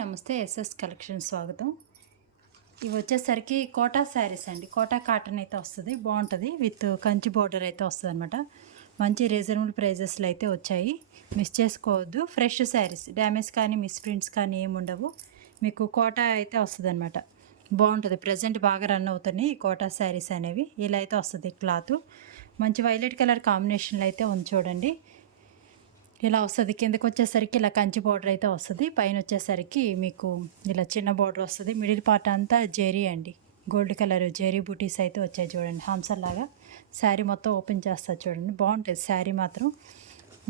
నమస్తే SS collection స్వాగతం. ఇవి వచ్చేసరికి కోటా శారీస్ అండి. కోటా కాటన్ అయితే వస్తుంది, బాగుంటుంది. విత్ కంచి బోర్డర్ అయితే వస్తుంది అనమాట. మంచి రీజనబుల్ ప్రైజెస్లో అయితే వచ్చాయి, మిస్ చేసుకోవద్దు. ఫ్రెష్ శారీస్, డ్యామేజ్ కానీ మిస్ ప్రింట్స్ కానీ ఏమి ఉండవు. మీకు కోటా అయితే వస్తుంది అనమాట. బాగుంటుంది. ప్రజెంట్ బాగా రన్ అవుతున్నాయి ఈ కోటా శారీస్ అనేవి. ఇలా అయితే వస్తుంది క్లాత్. మంచి వైలెట్ కలర్ కాంబినేషన్లో అయితే ఉంది చూడండి. ఇలా వస్తుంది. కిందకి వచ్చేసరికి ఇలా కంచి బార్డర్ అయితే వస్తుంది. పైన వచ్చేసరికి మీకు ఇలా చిన్న బార్డర్ వస్తుంది. మిడిల్ పార్ట్ అంతా జెరీ అండి, గోల్డ్ కలర్ జెరీ బూటీస్ అయితే వచ్చాయి చూడండి. హాంసర్ లాగా శారీ మొత్తం ఓపెన్ చేస్తారు చూడండి. బాగుంటుంది శారీ మాత్రం.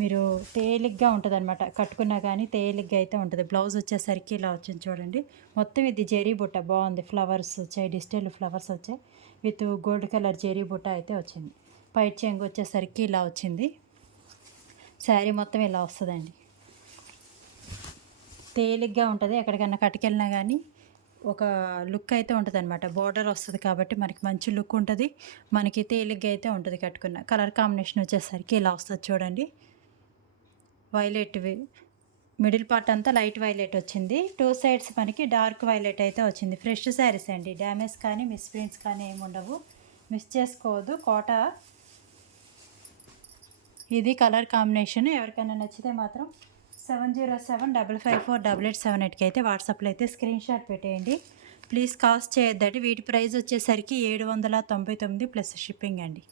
మీరు తేలిగ్గా ఉంటుంది అనమాట, కట్టుకున్నా కానీ తేలిగ్గా అయితే ఉంటుంది. బ్లౌజ్ వచ్చేసరికి ఇలా వచ్చింది చూడండి. మొత్తం ఇది జెరీ బుట్ట బాగుంది. ఫ్లవర్స్ వచ్చాయి, డిజిటల్ ఫ్లవర్స్ వచ్చాయి. విత్ గోల్డ్ కలర్ జెరీ బుట్ట అయితే వచ్చింది. పైట్ చెంగు వచ్చేసరికి ఇలా వచ్చింది. శారీ మొత్తం ఇలా వస్తుందండి. తేలిగ్గా ఉంటుంది, ఎక్కడికన్నా కట్టుకెళ్ళినా కానీ ఒక లుక్ అయితే ఉంటుంది అనమాట. బార్డర్ వస్తుంది కాబట్టి మనకి మంచి లుక్ ఉంటుంది. మనకి తేలిగ్గా అయితే ఉంటుంది కట్టుకున్న. కలర్ కాంబినేషన్ వచ్చేసరికి ఇలా వస్తుంది చూడండి. వైలెట్, మిడిల్ పార్ట్ అంతా లైట్ వైలెట్ వచ్చింది. టూ సైడ్స్ మనకి డార్క్ వైలెట్ అయితే వచ్చింది. ఫ్రెష్ శారీస్ అండి, డ్యామేజ్ కానీ మిస్ ప్రింట్స్ కానీ ఏమి ఉండవు, మిస్ చేసుకోవద్దు. కోటా ఇది కలర్ కాంబినేషన్. ఎవరికైనా నచ్చితే మాత్రం 7075548878కి అయితే వాట్సాప్లో అయితే స్క్రీన్ షాట్ పెట్టేయండి. ప్లీజ్ కాస్ట్ చేయొద్దండి. వీటి ప్రైస్ వచ్చేసరికి 799 ప్లస్ షిప్పింగ్ అండి.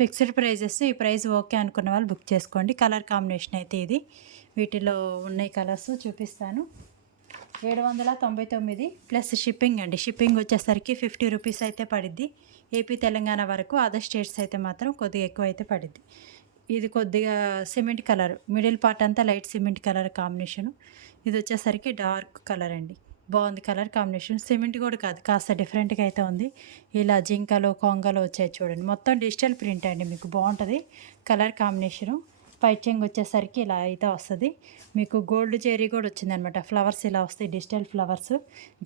Fixed prices. ఈ ప్రైస్ ఓకే అనుకున్న వాళ్ళు బుక్ చేసుకోండి. కలర్ కాంబినేషన్ అయితే ఇది. వీటిలో ఉన్నాయి కలర్స్ చూపిస్తాను. 799 ప్లస్ షిప్పింగ్ అండి. షిప్పింగ్ వచ్చేసరికి 50 రూపీస్ అయితే పడిద్ది. ఏపీ తెలంగాణ వరకు. అదర్ స్టేట్స్ అయితే మాత్రం కొద్దిగా ఎక్కువ అయితే పడిద్ది. ఇది కొద్దిగా సిమెంట్ కలర్, మిడిల్ పార్ట్ అంతా లైట్ సిమెంట్ కలర్ కాంబినేషను. ఇది వచ్చేసరికి డార్క్ కలర్ అండి. బాగుంది కలర్ కాంబినేషన్. సిమెంట్ కూడా కాదు, కాస్త డిఫరెంట్గా అయితే ఉంది. ఇలా జింకలు కొంగలు వచ్చాయి చూడండి. మొత్తం డిజిటల్ ప్రింట్ అండి. మీకు బాగుంటుంది కలర్ కాంబినేషను. పైచింగ్ వచ్చేసరికి ఇలా అయితే వస్తుంది. మీకు గోల్డ్ జెరీ కూడా వచ్చిందనమాట. ఫ్లవర్స్ ఇలా వస్తాయి, డిజిటల్ ఫ్లవర్స్.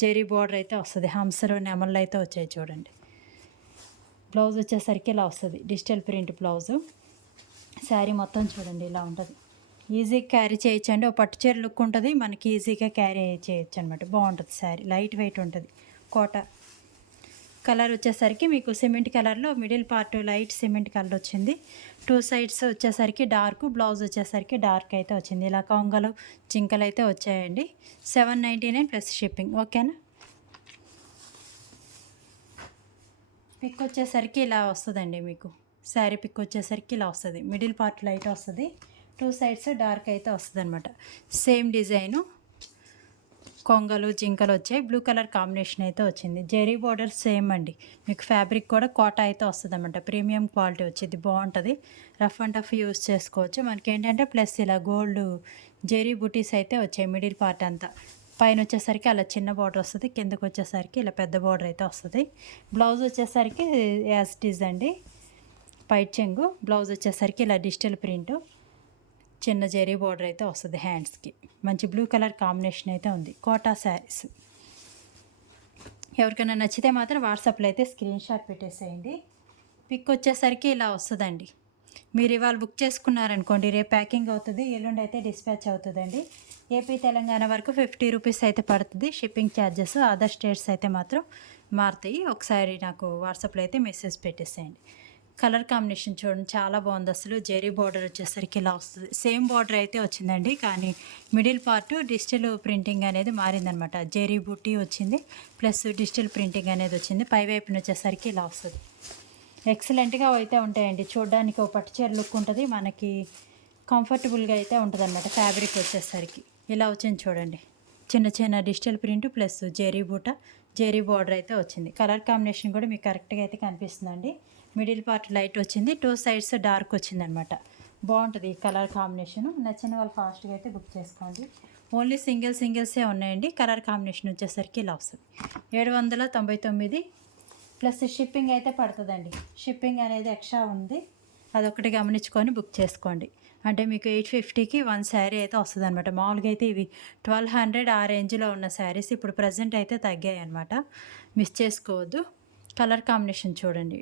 జెరీ బార్డర్ అయితే వస్తుంది. హంసరు నెమళ్ళు అయితే వచ్చాయి చూడండి. బ్లౌజ్ వచ్చేసరికి ఇలా వస్తుంది, డిజిటల్ ప్రింట్ బ్లౌజు. శారీ మొత్తం చూడండి ఇలా ఉంటుంది. ఈజీగా క్యారీ చేయొచ్చండి. ఒక పట్టు చీర లుక్ ఉంటుంది, మనకి ఈజీగా క్యారీ చేయొచ్చు అనమాట. బాగుంటుంది శారీ, లైట్ వెయిట్ ఉంటుంది. కోట కలర్ వచ్చేసరికి మీకు సిమెంట్ కలర్లో middle part light cement colour వచ్చింది. టూ సైడ్స్ వచ్చేసరికి డార్క్, బ్లౌజ్ వచ్చేసరికి డార్క్ అయితే వచ్చింది. ఇలా కొంగలు జింకలు అయితే వచ్చాయండి. 799 ప్లస్ షిప్పింగ్. ఓకేనా. పిక్ వచ్చేసరికి ఇలా వస్తుందండి. మీకు శారీ పిక్ వచ్చేసరికి ఇలా వస్తుంది. మిడిల్ పార్ట్ లైట్ వస్తుంది, టూ సైడ్స్ డార్క్ అయితే వస్తుంది అనమాట. సేమ్ డిజైను, కొంగలు జింకలు వచ్చాయి. బ్లూ కలర్ కాంబినేషన్ అయితే వచ్చింది. జెరీ బోర్డర్ సేమ్ అండి. మీకు ఫ్యాబ్రిక్ కూడా కోటా అయితే వస్తుంది అనమాట. ప్రీమియం క్వాలిటీ వచ్చింది, బాగుంటుంది. రఫ్ అండ్ టఫ్ యూస్ చేసుకోవచ్చు. మనకి ఏంటంటే ప్లస్ ఇలా గోల్డ్ జెరీ బుటీస్ అయితే వచ్చాయి మిడిల్ పార్ట్ అంతా. పైన వచ్చేసరికి అలా చిన్న బార్డర్ వస్తుంది, కిందకి వచ్చేసరికి ఇలా పెద్ద బార్డర్ అయితే వస్తుంది. బ్లౌజ్ వచ్చేసరికి యాజ్ ఇట్ ఈజ్ అండి. పైట్ చెంగు. బ్లౌజ్ వచ్చేసరికి ఇలా డిజిటల్ ప్రింట్, చిన్న జెరీ బార్డర్ అయితే వస్తుంది హ్యాండ్స్కి. మంచి బ్లూ కలర్ కాంబినేషన్ అయితే ఉంది. కోటా శారీస్. ఎవరికైనా నచ్చితే మాత్రం వాట్సాప్లో అయితే స్క్రీన్ షాట్ పెట్టేసేయండి. పిక్ వచ్చేసరికి ఇలా వస్తుందండి. మీరు ఇవాళ బుక్ చేసుకున్నారనుకోండి, రేపు ప్యాకింగ్ అవుతుంది, ఎల్లుండి అయితే డిస్పాచ్ అవుతుందండి. ఏపీ తెలంగాణ వరకు 50 రూపీస్ అయితే పడుతుంది షిప్పింగ్ ఛార్జెస్. అదర్ స్టేట్స్ అయితే మాత్రం మారుతాయి. ఒకసారి నాకు వాట్సాప్లో అయితే మెసేజ్ పెట్టేసేయండి. కలర్ కాంబినేషన్ చూడండి, చాలా బాగుంది అసలు. జెరీ బార్డర్ వచ్చేసరికి ఇలా వస్తుంది. సేమ్ బార్డర్ అయితే వచ్చిందండి, కానీ మిడిల్ పార్ట్ డిజిటల్ ప్రింటింగ్ అనేది మారిందనమాట. జెరీ బుట్టి వచ్చింది, ప్లస్ డిజిటల్ ప్రింటింగ్ అనేది వచ్చింది. పై వైపున వచ్చేసరికి ఇలా వస్తుంది. ఎక్సలెంట్గా అయితే ఉంటాయండి. చూడడానికి ఒక పట్టు చీర లుక్ ఉంటుంది, మనకి కంఫర్టబుల్గా అయితే ఉంటుంది అనమాట. ఫ్యాబ్రిక్ వచ్చేసరికి ఇలా వచ్చింది చూడండి. చిన్న చిన్న డిజిటల్ ప్రింట్ ప్లస్ జెరీ బూట, జెరీ బార్డర్ అయితే వచ్చింది. కలర్ కాంబినేషన్ కూడా మీకు కరెక్ట్గా అయితే కనిపిస్తుందండి. మిడిల్ పార్ట్ లైట్ వచ్చింది, టూ సైడ్స్ డార్క్ వచ్చింది అనమాట. బాగుంటుంది ఈ కలర్ కాంబినేషన్. నచ్చిన వాళ్ళు ఫాస్ట్గా అయితే బుక్ చేసుకోండి. ఓన్లీ సింగిల్సే ఉన్నాయండి. కలర్ కాంబినేషన్ వచ్చేసరికి ఇలా వస్తుంది. 799 ప్లస్ షిప్పింగ్ అయితే పడుతుందండి. షిప్పింగ్ అనేది ఎక్స్ట్రా ఉంది, అదొకటి గమనించుకొని బుక్ చేసుకోండి. అంటే మీకు 850కి 1 శారీ అయితే వస్తుంది అనమాట. మామూలుగా అయితే ఇవి 1200 ఆ రేంజ్లో ఉన్న శారీస్ ఇప్పుడు ప్రజెంట్ అయితే తగ్గాయి అనమాట. మిస్ చేసుకోవద్దు. కలర్ కాంబినేషన్ చూడండి,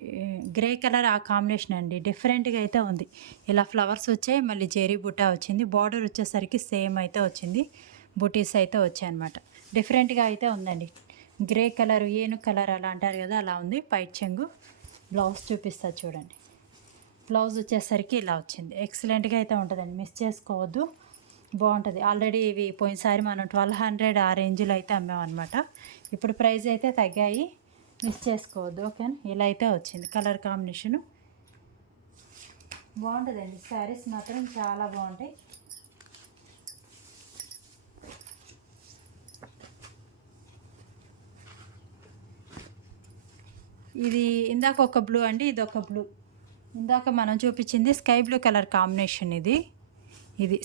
గ్రే కలర్ ఆ కాంబినేషన్ అండి. డిఫరెంట్గా అయితే ఉంది. ఇలా ఫ్లవర్స్ వచ్చాయి, మళ్ళీ జెరీ బుట్టా వచ్చింది. బార్డర్ వచ్చేసరికి సేమ్ అయితే వచ్చింది. బుటీస్ అయితే వచ్చాయన్నమాట. డిఫరెంట్గా అయితే ఉందండి. గ్రే కలర్, ఏనుగు కలర్ అలా అంటారు కదా, అలా ఉంది. పైట్ చెంగు. బ్లౌజ్ చూపిస్తా చూడండి. బ్లౌజ్ వచ్చేసరికి ఇలా వచ్చింది. ఎక్సలెంట్గా అయితే ఉంటుందండి, మిస్ చేసుకోవద్దు, బాగుంటుంది. ఆల్రెడీ ఇవి పోయినసారి మనం 1200 ఆ రేంజ్లో అయితే అమ్మామన్నమాట. ఇప్పుడు ప్రైస్ అయితే తగ్గాయి, మిస్ చేసుకోవద్దు. ఓకేనా. ఇలా అయితే వచ్చింది. కలర్ కాంబినేషను బాగుంటుందండి. శారీస్ మాత్రం చాలా బాగుంటాయి. ఇది ఇందాక ఒక బ్లూ అండి, ఇది ఒక బ్లూ. ఇందాక మనం చూపించింది స్కై బ్లూ కలర్ కాంబినేషన్. ఇది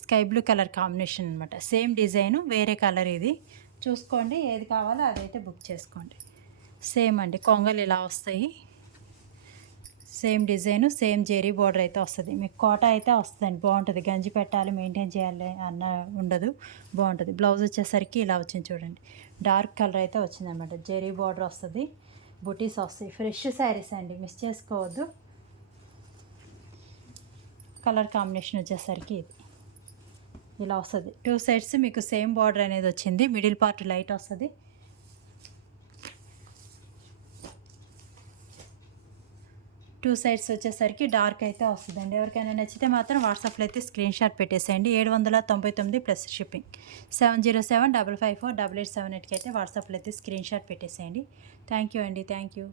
స్కై బ్లూ కలర్ కాంబినేషన్ అనమాట. సేమ్ డిజైను, వేరే కలర్. ఇది చూసుకోండి, ఏది కావాలో అదైతే బుక్ చేసుకోండి. సేమ్ అండి, కొంగలు ఇలా వస్తాయి. Same design, same zari border అయితే వస్తుంది. మీకు కోట అయితే వస్తుందండి, బాగుంటుంది. గంజి పెట్టాలి, మెయింటైన్ చేయాలి అన్న ఉండదు, బాగుంటుంది. బ్లౌజ్ వచ్చేసరికి ఇలా వచ్చింది చూడండి. డార్క్ కలర్ అయితే వచ్చిందన్నమాట. జెరీ బార్డర్ వస్తుంది, బుటీస్ వస్తాయి. ఫ్రెష్ శారీస్ అండి, మిస్ చేసుకోవద్దు. కలర్ కాంబినేషన్ వచ్చేసరికి ఇది ఇలా వస్తుంది. 2 సైడ్స్ మీకు సేమ్ బార్డర్ అనేది వచ్చింది. మిడిల్ పార్ట్ లైట్ వస్తుంది. టూ సైడ్స్ వచ్చేసరికి డార్క్ అయితే వస్తుందండి. ఎవరికైనా నచ్చితే మాత్రం వాట్సాప్లో అయితే స్క్రీన్ షాట్ పెట్టేసేయండి. 799 ప్లస్ షిప్పింగ్. 707554878కి అయితే వాట్సాప్లో అయితే స్క్రీన్ షాట్ పెట్టేసేయండి. థ్యాంక్ యూ అండి, థ్యాంక్ యూ.